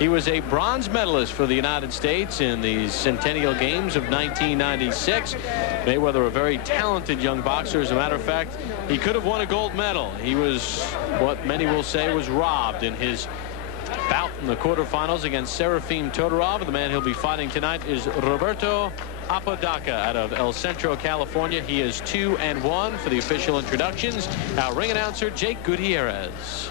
He was a bronze medalist for the United States in the Centennial Games of 1996. Mayweather, a very talented young boxer. As a matter of fact, he could have won a gold medal. He was what many will say was robbed in his bout in the quarterfinals against Serafim Todorov. The man he'll be fighting tonight is Roberto Apodaca out of El Centro, California. He is 2-1 for the official introductions. Our ring announcer, Jake Gutierrez.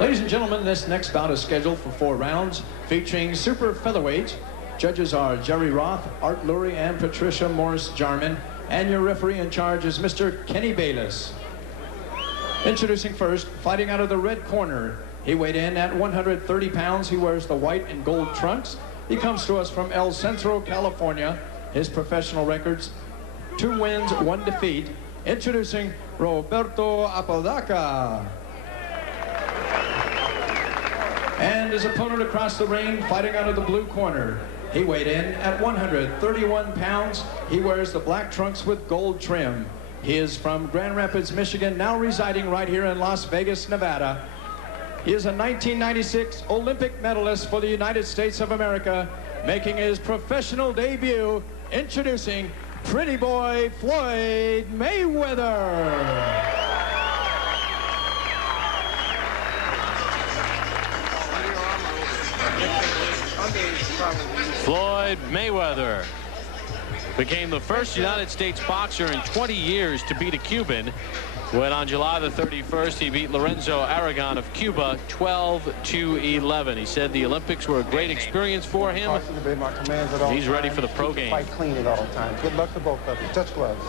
Ladies and gentlemen, this next bout is scheduled for 4 rounds, featuring super featherweights. Judges are Jerry Roth, Art Lurie, and Patricia Morris-Jarman. And your referee in charge is Mr. Kenny Bayless. Introducing first, fighting out of the red corner. He weighed in at 130 pounds. He wears the white and gold trunks. He comes to us from El Centro, California. His professional records, 2 wins, 1 defeat. Introducing Roberto Apodaca. And his opponent across the ring, fighting out of the blue corner. He weighed in at 131 pounds. He wears the black trunks with gold trim. He is from Grand Rapids, Michigan, now residing right here in Las Vegas, Nevada. He is a 1996 Olympic medalist for the United States of America, making his professional debut, introducing Pretty Boy Floyd Mayweather. Floyd Mayweather became the first United States boxer in 20 years to beat a Cuban when on July the 31st he beat Lorenzo Aragon of Cuba 12-11. He said the Olympics were a great experience for him. He's ready for the pro game. Fight clean at all times. Good luck to both of you. Touch gloves.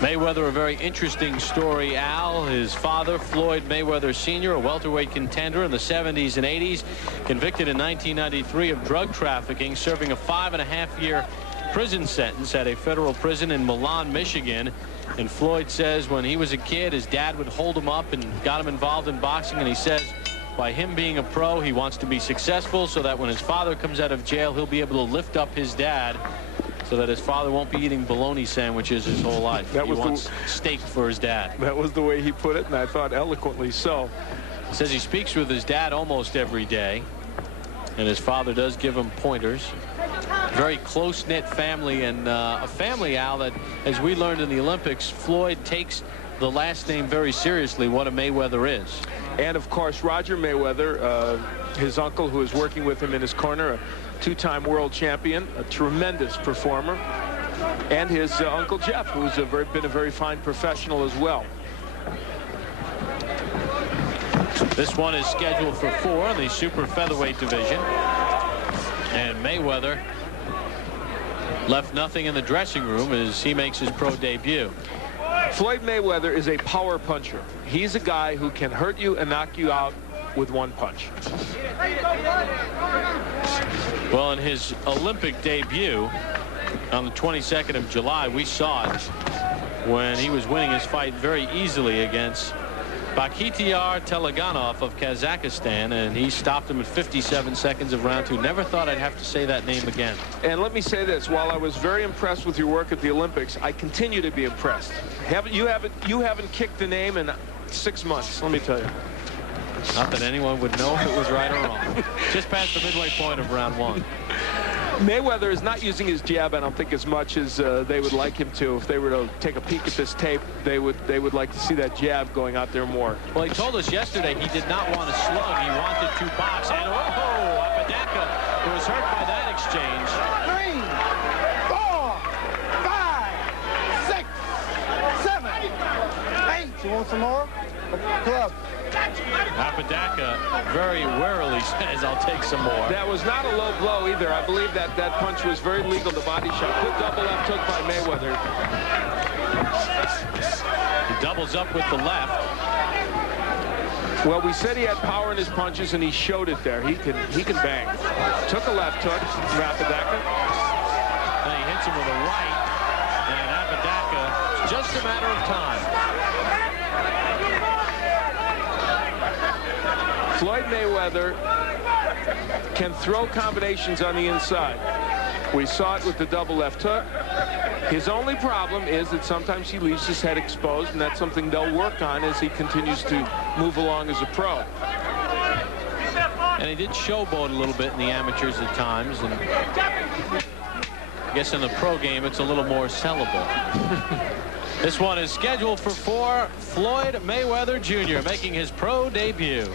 Mayweather, a very interesting story, Al. His father, Floyd Mayweather Sr., a welterweight contender in the 70s and 80s, convicted in 1993 of drug trafficking, serving a 5.5-year prison sentence at a federal prison in Milan, Michigan. And Floyd says when he was a kid, his dad would hold him up and got him involved in boxing. And he says by him being a pro, he wants to be successful so that when his father comes out of jail, he'll be able to lift up his dad, so that his father won't be eating bologna sandwiches his whole life. He wants steak for his dad. That was the way he put it, and I thought eloquently so. He says he speaks with his dad almost every day, and his father does give him pointers. Very close-knit family, and a family, Al, that, as we learned in the Olympics, Floyd takes the last name very seriously, what a Mayweather is. And, of course, Roger Mayweather, his uncle, who is working with him in his corner, a 2-time world champion, a tremendous performer, and his Uncle Jeff, who's been a very fine professional as well. This one is scheduled for 4 in the super featherweight division, and Mayweather left nothing in the dressing room as he makes his pro debut. Floyd Mayweather is a power puncher. He's a guy who can hurt you and knock you out with 1 punch. Well, in his Olympic debut on the 22nd of July, we saw it when he was winning his fight very easily against Bakhtiar Teleganov of Kazakhstan, and he stopped him at 57 seconds of round 2. Never thought I'd have to say that name again. And let me say this, while I was very impressed with your work at the Olympics, I continue to be impressed. You haven't kicked the name in 6 months, let me tell you. Not that anyone would know if it was right or wrong. Just past the midway point of round 1. Mayweather is not using his jab, I don't think, as much as they would like him to. If they were to take a peek at this tape, they would like to see that jab going out there more. Well, he told us yesterday he did not want to slug. He wanted to box. And Apodaca was hurt by that exchange. 3, 4, 5, 6, 7, 8. You want some more? Club. Apodaca very warily says, I'll take some more. That was not a low blow either. I believe that punch was very legal, the body shot. Good double left hook by Mayweather. He doubles up with the left. Well, we said he had power in his punches, and he showed it there. He can bang. Took a left hook from Apodaca. And he hits him with a right. And Apodaca, it's just a matter of time. Floyd Mayweather can throw combinations on the inside. We saw it with the double left hook. His only problem is that sometimes he leaves his head exposed, and that's something they'll work on as he continues to move along as a pro. And he did showboat a little bit in the amateurs at times, and I guess in the pro game it's a little more sellable. This one is scheduled for 4. Floyd Mayweather Jr. making his pro debut.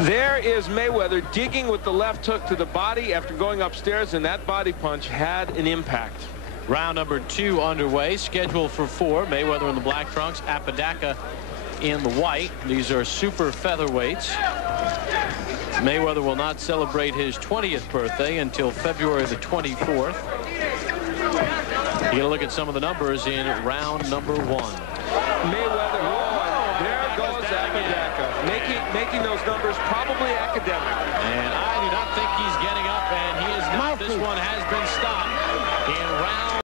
There is Mayweather digging with the left hook to the body after going upstairs, and that body punch had an impact. Round number 2 underway, scheduled for 4. Mayweather in the black trunks, Apodaca in the white. These are super featherweights. Mayweather will not celebrate his 20th birthday until February the 24th. You get a look at some of the numbers in round number 1. Mayweather, there goes Apodaca, making those numbers probably academic. And I do not think he's getting up, and he is not. This one has been stopped in round